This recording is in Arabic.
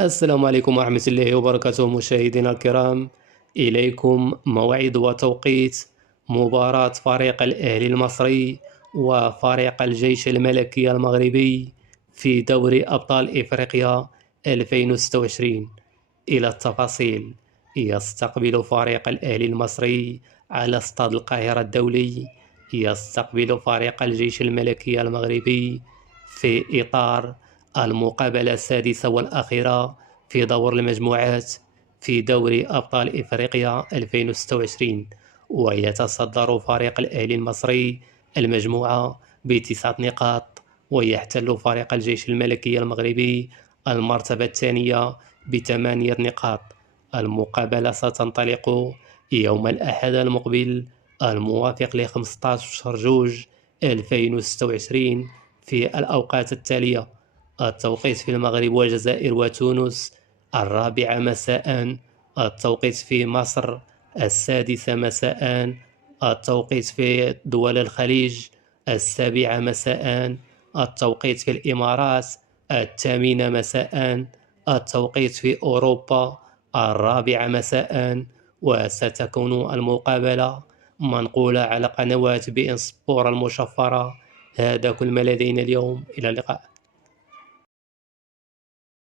السلام عليكم ورحمة الله وبركاته مشاهدينا الكرام. إليكم موعد وتوقيت مباراة فريق الأهلي المصري وفريق الجيش الملكي المغربي في دوري أبطال إفريقيا 2026. إلى التفاصيل: يستقبل فريق الأهلي المصري على استاد القاهرة الدولي يستقبل فريق الجيش الملكي المغربي في إطار المقابلة السادسة والأخيرة في دور المجموعات في دوري أبطال إفريقيا 2026. ويتصدر فريق الأهلي المصري المجموعة بتسعة نقاط، ويحتل فريق الجيش الملكي المغربي المرتبة الثانية بثمانية نقاط. المقابلة ستنطلق يوم الأحد المقبل الموافق ل 15 جوج 2026 في الأوقات التالية: التوقيت في المغرب والجزائر وتونس 4 مساء، التوقيت في مصر 6 مساء، التوقيت في دول الخليج 7 مساء، التوقيت في الإمارات 8 مساء، التوقيت في أوروبا 4 مساء. وستكون المقابلة منقولة على قنوات بإن سبور المشفرة. هذا كل ما لدينا اليوم، إلى اللقاء.